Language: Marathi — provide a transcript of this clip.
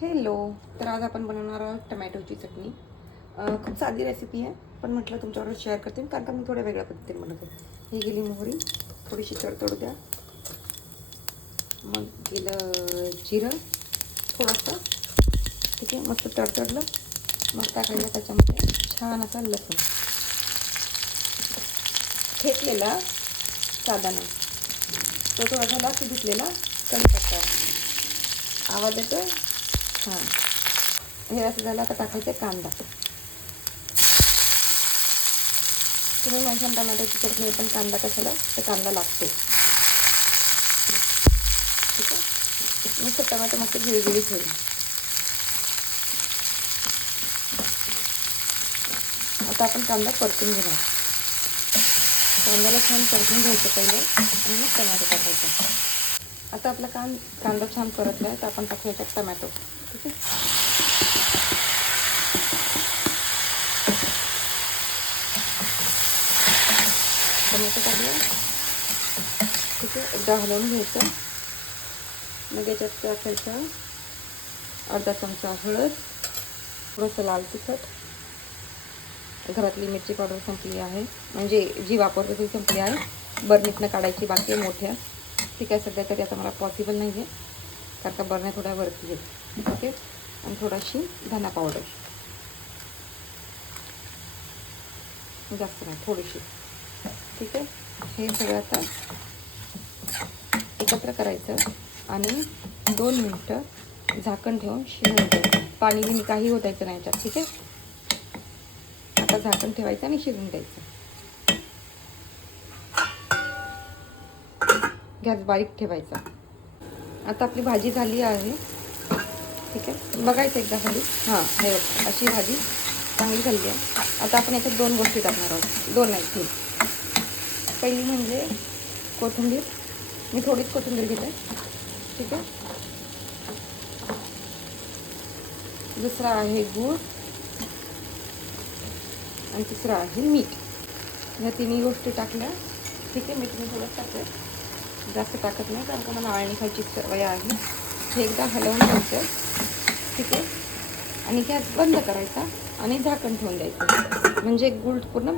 हॅलो. तर आज आपण बनवणार आहोत टमॅटोची चटणी. खूप साधी रेसिपी आहे, पण म्हटलं तुमच्याबरोबर शेअर करते कारण का मी थोड्या वेगळ्या पद्धतीने बनवते. ही गेली मोहरी, थोडीशी तडतडू द्या. मग गेलं जिरं थोडंसं, ठीक आहे. मस्त तडतडलं, मग टाकायला त्याच्यामध्ये छान असा लसूण ठेचलेला, साधा नाही, तो थोडासा जास्त धुतलेला कढीपत्ता. आवाज येतो. हां, हे असं झालं. आता टाकायचं कांदा. तुम्ही म्हणशाल टमॅटोची चटणी पण कांदा कशाला, तर कांदा लागतो, ठीक आहे. नुसतं टमॅटो मस्त गिळगिळीत होईल. आता आपण कांदा परतून घेणार. कांद्याला छान परतून घ्यायचं पहिले आणि मग टमॅटो टाकायचा. आता आपला कांदा छान परतला आहे, तर आपण टाकायचा टमॅटो, ठीक आहे. टमॅटो टाकलं, ठीक आहे. एकदा हलवून घ्यायचं. मग याच्यात टाकायचं अर्धा चमचा हळद, थोडंसं लाल तिखट. घरातली मिरची पावडर संपली आहे, म्हणजे जी वापरतो ती संपली आहे. बर्नीतनं काढायची बाकी आहे मोठ्या, ठीक आहे. सध्या तरी आता मला पॉसिबल नाही आहे कारण का बरण्या थोड्या वरती आहेत, ओके. आणि थोडीशी धना पावडर, जास्त नाही, थोडीशी, ठीक आहे. हे सगळं आता एकत्र करायचं आणि 2 मिनटं झाकण ठेवून शिजवून द्यायचं. पाणी बिणी काही ओतायचं नाही याच्यात, ठीक आहे. आता झाकण ठेवायचं आणि शिजवून द्यायचं. गॅस बारीक ठेवायचा. आता आपली भाजी झाली आहे, ठीक आहे. बघायचं एकदा खाली. हां, हे बघा, अशी भाजी चांगली झाली आहे. आता आपण याच्यात 2 गोष्टी टाकणार आहोत, 2 नाही 3. पहिली म्हणजे कोथिंबीर. मी थोडीच कोथिंबीर घेते, ठीक आहे. दुसरा आहे गूळ आणि तिसरं आहे मीठ. ह्या तिन्ही गोष्टी टाकल्या, ठीक आहे. मीठ मी थोडंच टाकते, जास्त टाकत नाही कारण का मला आळणी खायची सवय आहे. हे एकदा हलवून घ्यायचं, ठीक आहे. आणि गॅस बंद करायचा आणि झाकण ठेवून द्यायचं, म्हणजे गूळ पूर्ण